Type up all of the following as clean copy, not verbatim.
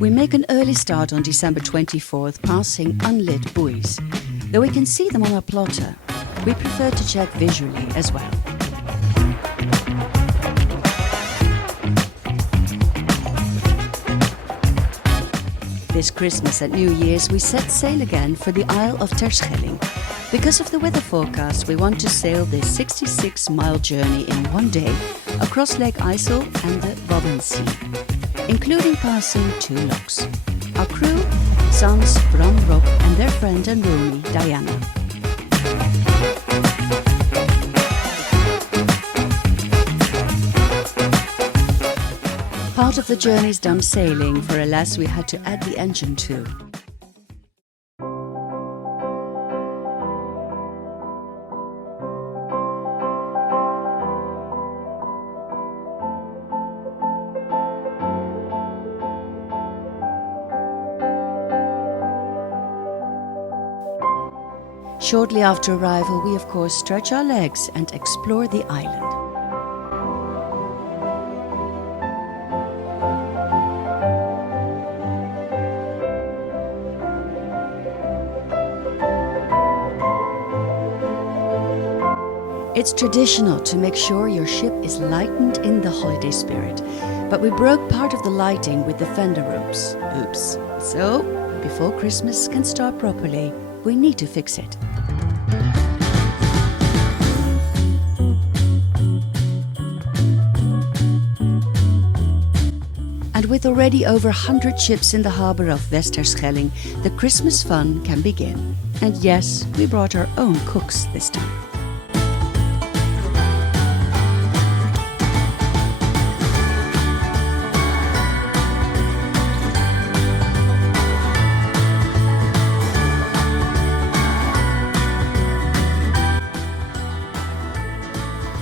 We make an early start on December 24th, passing unlit buoys. Though we can see them on our plotter, we prefer to check visually as well. This Christmas and New Year's we set sail again for the Isle of Terschelling. Because of the weather forecast, we want to sail this 66-mile journey in one day across Lake IJssel and the Wadden Sea, including passing 2 locks. Our crew, Sans, Bram, Rob and their friend and roomie, Diana. Part of the journey's done sailing, for alas we had to add the engine too. Shortly after arrival, we of course stretch our legs and explore the island. It's traditional to make sure your ship is lightened in the holiday spirit, but we broke part of the lighting with the fender ropes. Oops. So, before Christmas can start properly, we need to fix it. And with already over 100 ships in the harbour of West Terschelling, the Christmas fun can begin. And yes, we brought our own cooks this time.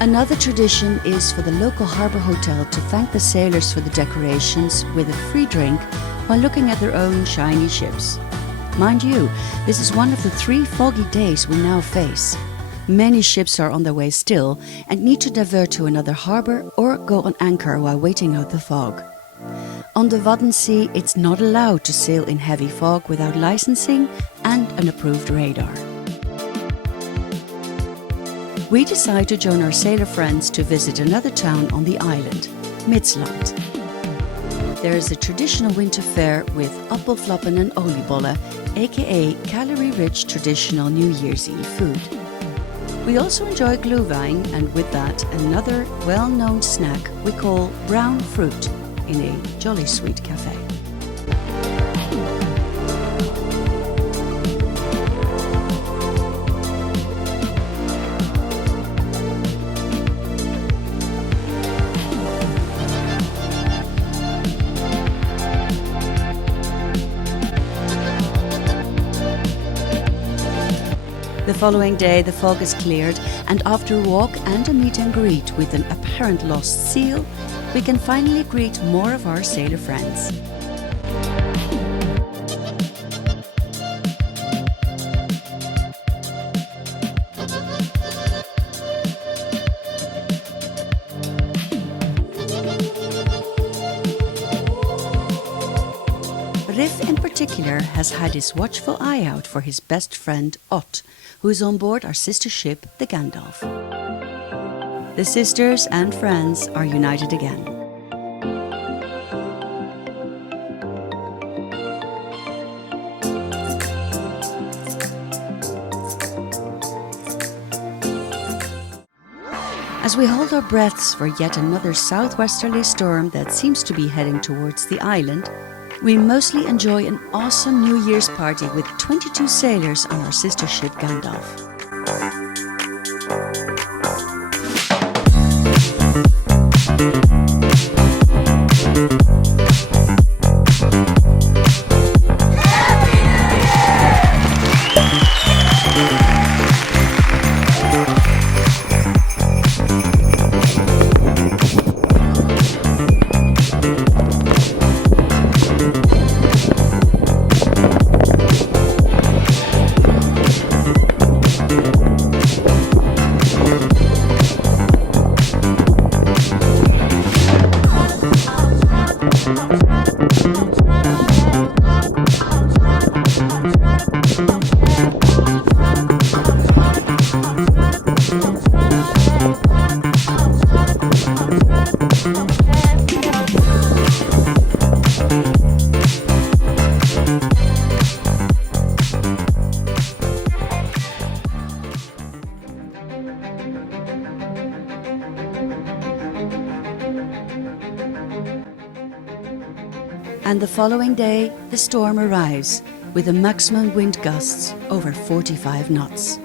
Another tradition is for the local harbour hotel to thank the sailors for the decorations with a free drink while looking at their own shiny ships. Mind you, this is one of the 3 foggy days we now face. Many ships are on their way still and need to divert to another harbour or go on anchor while waiting out the fog. On the Wadden Sea, it's not allowed to sail in heavy fog without licensing and an approved radar. We decide to join our sailor friends to visit another town on the island, Midsland. There is a traditional winter fair with appelflappen and oliebollen, aka calorie-rich traditional New Year's Eve food. We also enjoy glühwein and with that another well-known snack we call brown fruit in a jolly sweet cafe. The following day the fog is cleared, and after a walk and a meet and greet with an apparent lost seal, we can finally greet more of our sailor friends. Riff in particular has had his watchful eye out for his best friend Ott, who is on board our sister ship, the Gandalf. The sisters and friends are united again. As we hold our breaths for yet another southwesterly storm that seems to be heading towards the island, We mostly enjoy an awesome New Year's party with 22 sailors on our sister ship Gandalf. And the following day, the storm arrives with the maximum wind gusts over 45 knots.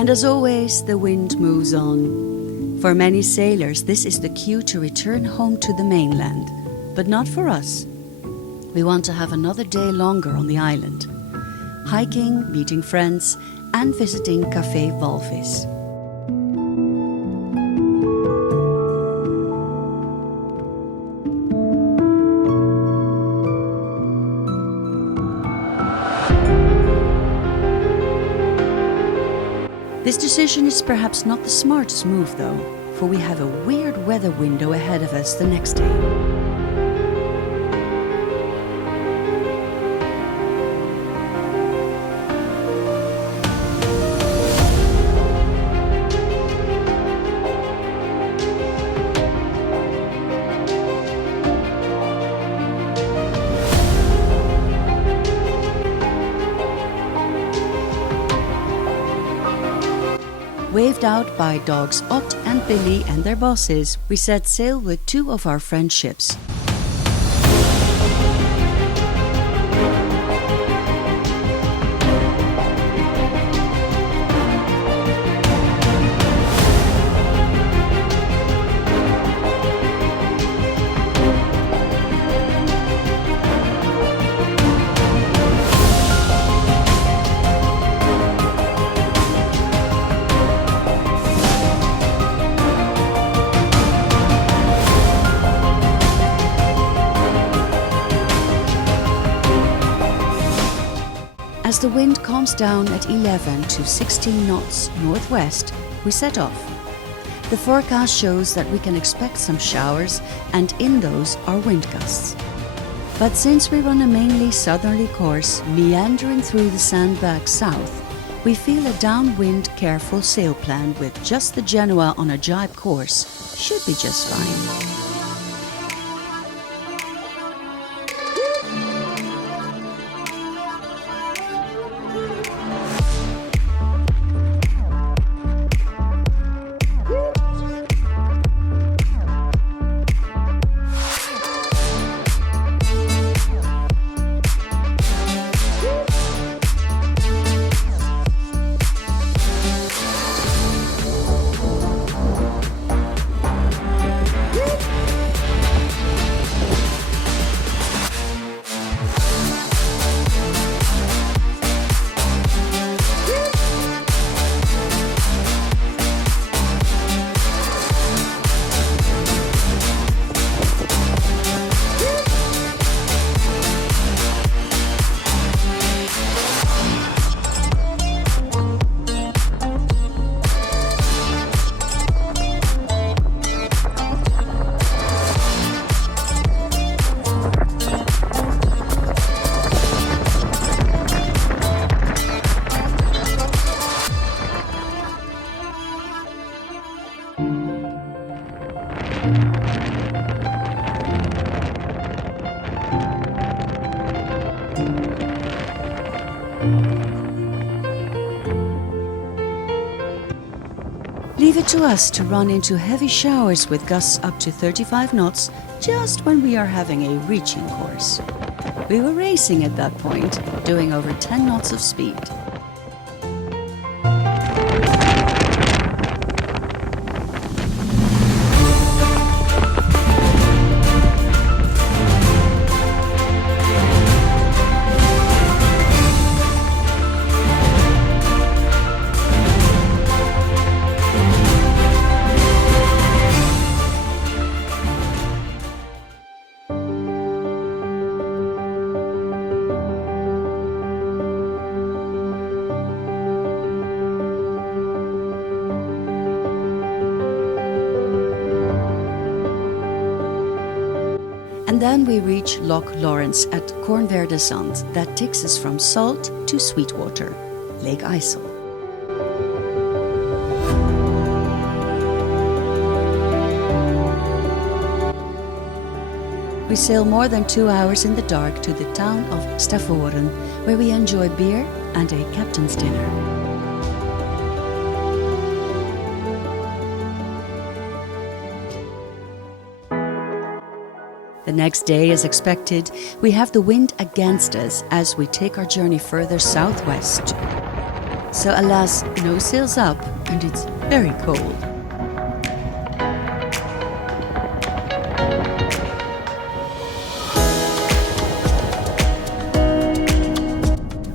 And as always, the wind moves on. For many sailors, this is the cue to return home to the mainland. But not for us. We want to have another day longer on the island. Hiking, meeting friends, and visiting Café Walvis. This decision is perhaps not the smartest move though, for we have a weird weather window ahead of us the next day. Waved out by dogs Ott and Billy and their bosses, we set sail with two of our French ships. As the wind calms down at 11 to 16 knots northwest, we set off. The forecast shows that we can expect some showers, and in those are wind gusts. But since we run a mainly southerly course, meandering through the sandbag south, we feel a downwind careful sail plan with just the Genoa on a jibe course should be just fine. Leave it to us to run into heavy showers with gusts up to 35 knots just when we are having a reaching course. We were racing at that point, doing over 10 knots of speed. And then we reach Loch Lawrence at Kornwerderzand that takes us from salt to sweetwater, Lake IJssel. We sail more than 2 hours in the dark to the town of Stavoren, where we enjoy beer and a captain's dinner. The next day, as expected, we have the wind against us as we take our journey further southwest. So alas, no sails up, and it's very cold.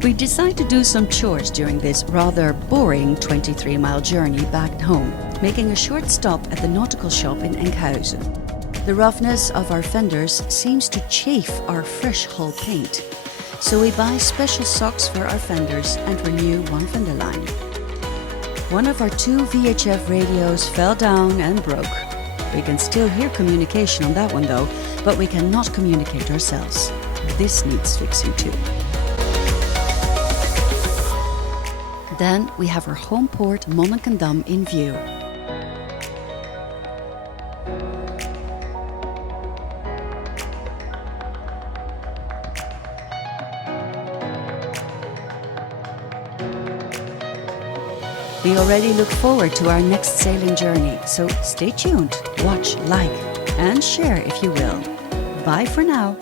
We decide to do some chores during this rather boring 23-mile journey back home, making a short stop at the nautical shop in Enkhuizen. The roughness of our fenders seems to chafe our fresh hull paint, so we buy special socks for our fenders and renew one fender line. One of our 2 VHF radios fell down and broke. We can still hear communication on that one though, but we cannot communicate ourselves. This needs fixing too. Then we have our home port Monnikendam in view. We already look forward to our next sailing journey, so stay tuned, watch, like, and share if you will. Bye for now.